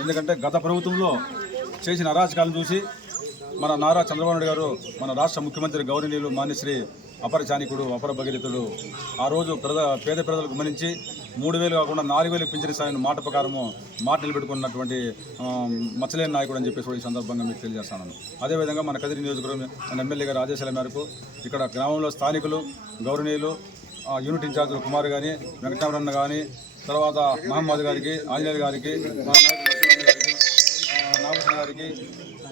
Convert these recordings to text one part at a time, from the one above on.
ఎందుకంటే గత ప్రభుత్వంలో చేసిన అరాచకాలను చూసి మన నారా చంద్రబాబు నాయుడు గారు మన రాష్ట్ర ముఖ్యమంత్రి గౌరవనీయులు మాన్యశ్రీ అపర చానికుడు అపర భగీరథుడు ఆ రోజు ప్రజ పేద ప్రజలకు గమనించి మూడు వేలు కాకుండా నాలుగు వేలు పింఛన్ సాయని మాట ప్రకారము మాట నిలబెట్టుకున్నటువంటి మచ్చలేని నాయకుడు అని చెప్పేసి కూడా ఈ సందర్భంగా మీకు తెలియజేస్తాను. అదేవిధంగా మన కదిరి నియోజకవర్గం మన ఎమ్మెల్యే గారి ఆదేశాల మేరకు ఇక్కడ గ్రామంలో స్థానికులు గౌరవనీయులు యూనిట్ ఇన్ఛార్జీలు కుమార్ కానీ వెంకటరమణ కానీ తర్వాత మహమ్మద్ గారికి ఆంజనేయులు గారికి మా నాయకుడు గారికి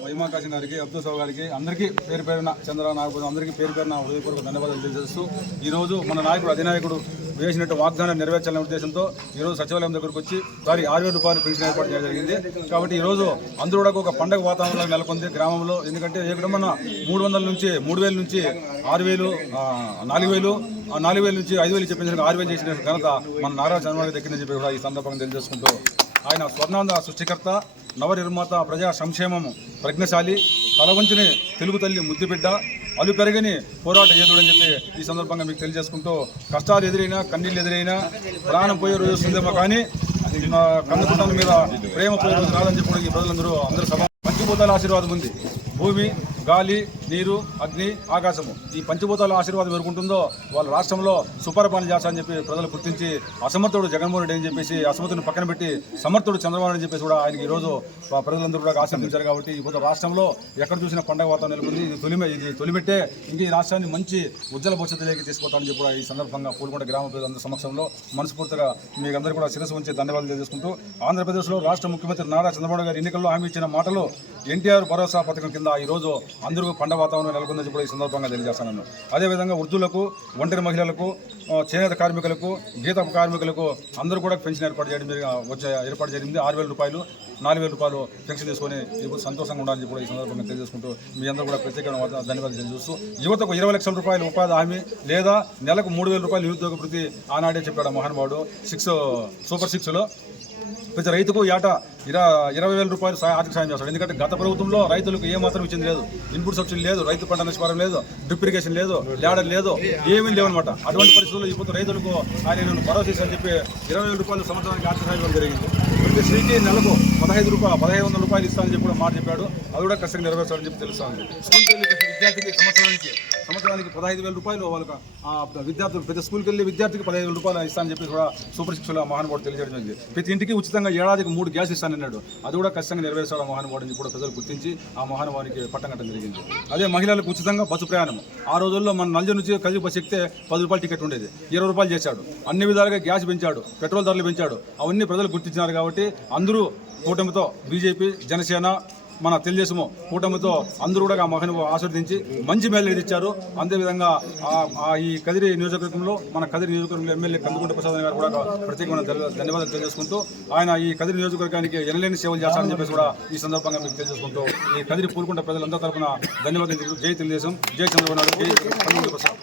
వైమాకాశం గారికి అబ్దుల్ సౌ గారికి అందరికీ పేరు పేరున చంద్ర నాగభూషణ అందరికీ పేరు పేరున హృదయపూర్వక ధన్యవాదాలు తెలియజేస్తూ ఈరోజు మన నాయకుడు అధినాయకుడు వేసినట్టు వాగ్దానం నెరవేర్చాలనే ఉద్దేశంతో ఈరోజు సచివాలయం దగ్గరకు వచ్చి వారి ఆరు వేల రూపాయలు పెన్షన్ ఏర్పాటు చేయడం జరిగింది. కాబట్టి ఈరోజు అందరూ కూడా ఒక పండగ వాతావరణం నెలకొంది గ్రామంలో. ఎందుకంటే ఇక్కడ మన మూడు వందల నుంచి మూడు వేల నుంచి ఆరు వేలు నాలుగు వేలు నాలుగు వేల నుంచి ఐదు వేలు చెప్పించిన ఆరు వేలు చేసిన ఘనత మన నారా చంద్రబాబు దగ్గర చెప్పి కూడా ఈ సందర్భంగా తెలియజేసుకుంటూ ఆయన స్వర్ణాంధ సృష్టికర్త నవ నిర్మాత ప్రజా సంక్షేమము ప్రజ్ఞశాలి తలవంచుని తెలుగు తల్లి ముద్దుబిడ్డ అలు పెరగని పోరాట ఏదుడని చెప్పి ఈ సందర్భంగా మీకు తెలియజేసుకుంటూ కష్టాలు ఎదురైనా కన్నీళ్ళు ఎదురైనా ప్రాణం పోయే రోజు వస్తుందేమో కానీ కన్నుకుంటాల మీద ప్రేమ పోయే రోజు రాదని చెప్పి ఈ ప్రజలందరూ అందరూ సభ పంచభూతాల ఆశీర్వాదం ఉంది. భూమి గాలి నీరు అగ్ని ఆకాశము. ఈ పంచభూతాల ఆశీర్వాదం ఎదుర్కొంటుందో వాళ్ళ రాష్ట్రంలో సుపరిపాలన చేస్తారని చెప్పి ప్రజలు గుర్తించి అసమర్థుడు జగన్మోహన్ రెడ్డి అని చెప్పేసి అసమర్థుని పక్కన పెట్టి సమర్థుడు చంద్రబాబు అని చెప్పేసి కూడా ఆయనకి ఈరోజు రోజు ప్రజలందరూ కూడా ఆశీర్వదించారు కాబట్టి ఈ రాష్ట్రంలో ఎక్కడ చూసిన పండగ వాతావరణం నెలకొంది. ఇది తొలిమె ఇది తొలిపెట్టే ఇంకా ఈ రాష్ట్రాన్ని మంచి ఉజ్జల భవిష్యత్తులోకి తీసుకుపోతామని చెప్పి కూడా ఈ సందర్భంగా పూలకొండ గ్రామ ప్రజలందరి సమక్షంలో మనస్ఫూర్తిగా మీకు అందరూ కూడా శిరస్సు ఉంచి ధన్యవాదాలు తెలియజేసుకుంటూ ఆంధ్రప్రదేశ్లో రాష్ట్ర ముఖ్యమంత్రి నారా చంద్రబాబు గారు ఎన్నికల్లో హామీ ఇచ్చిన మాటలు ఎన్టీఆర్ భరోసా పథకం కింద ఈ రోజు అందరూ పండ వాతావరణం నెలకొందని కూడా ఈ సందర్భంగా తెలియజేస్తాను అదేవిధంగా వృద్ధులకు ఒంటరి మహిళలకు చేనేత కార్మికులకు గీత కార్మికులకు అందరూ కూడా పెన్షన్ ఏర్పాటు చేయడం వచ్చే ఏర్పాటు జరిగింది. ఆరు వేల రూపాయలు నాలుగు వేల రూపాయలు పెన్షన్ తీసుకొని సంతోషంగా ఉండాలని కూడా ఈ సందర్భంగా తెలియజేసుకుంటూ మీ అందరూ కూడా ప్రత్యేకంగా ధన్యవాదాలు తెలియజేస్తూ యువతకు ఇరవై లక్షల రూపాయలు ఉపాధి హామీ లేదా నెలకు మూడు వేల రూపాయలు నిరుద్యోగ వృత్తి ఆనాడే చెప్పాడు మహానుభావుడు. సిక్స్ సూపర్ సిక్స్లో ప్రతి రైతుకు ఏటా ఇరవై ఇరవై వేల రూపాయలు ఆర్థిక సాయం చేస్తాడు. ఎందుకంటే గత ప్రభుత్వంలో రైతులకు ఏ మాత్రం ఇచ్చింది లేదు. ఇన్పుట్ సబ్సిడీ లేదు రైతు పంట నష్టపరం లేదు డ్రిప్ ఇరిగేషన్ లేదు ల్యాడర్ లేదు ఏమీ లేవన్నమాట. అటువంటి పరిస్థితుల్లో ఇప్పుడు రైతులకు ఆయన నేను భరోసా అని చెప్పి ఇరవై వేల రూపాయలు సంవత్సరానికి ఆర్థిక సాయం జరిగింది. ప్రతి స్త్రీకి నెలకు పదహైదు రూపాయలు పదహైదు వందల రూపాయలు ఇస్తానని చెప్పి కూడా మాట చెప్పాడు. అది కూడా ఖచ్చితంగా నెరవేర్చాలని చెప్పి తెలుస్తుంది. స్కూల్కి వెళ్ళి విద్యార్థికి సంవత్సరానికి సంవత్సరానికి పదహైదు వేల రూపాయలు వాళ్ళకి విద్యార్థులు ప్రతి స్కూల్కి వెళ్ళి విద్యార్థికి పదహైదు వేల రూపాయలు ఇస్తానని చెప్పి కూడా సూపర్ సిక్స్లో మహానుభావుడు తెలియజేయడం జరిగింది. ప్రతి ఇంటికి ఉచితంగా ఏడాదికి మూడు గ్యాస్ ఇస్తాను అన్నాడు. అది కూడా ఖచ్చితంగా నెరవేర్చాడు ఆ వాడు అని కూడా ప్రజలు గుర్తించి ఆ మహానుభావునికి పట్టం జరిగింది. అదే మహిళలకు ఉచితంగా బస్సు ప్రయాణం. ఆ రోజుల్లో మన నల్జర్ నుంచి కలిసి బస్సు ఎక్కితే పది రూపాయలు టికెట్ ఉండేది. ఇరవై రూపాయలు చేశాడు. అన్ని విధాలుగా గ్యాస్ పెంచాడు పెట్రోల్ ధరలు పెంచాడు. అవన్నీ ప్రజలు గుర్తించినారు కాబట్టి అందరూ కూటమితో బీజేపీ జనసేన మన తెలుగుదేశము కూటమితో అందరూ కూడా ఆ ఆశీర్వదించి మంచి మేలు ఇచ్చారు. అదేవిధంగా ఆ- ఈ కదిరి నియోజకవర్గంలో మన కదిరి నియోజకవర్గంలో ఎమ్మెల్యే కందుకుంట ప్రసాద్ గారు కూడా ప్రత్యేకమైన ధన్యవాదాలు తెలియజేసుకుంటూ ఆయన ఈ కదిరి నియోజకవర్గానికి ఎనలేని సేవలు చేస్తారని చెప్పేసి కూడా ఈ సందర్భంగా మీకు తెలియజేసుకుంటూ ఈ కదిరి పూలుకుంట ప్రజలందరి తరఫున ధన్యవాదాలు జై తెలుగుదేశం జై చంద్రబాబు నాయుడు జై కందుకుంట ప్రసాద్.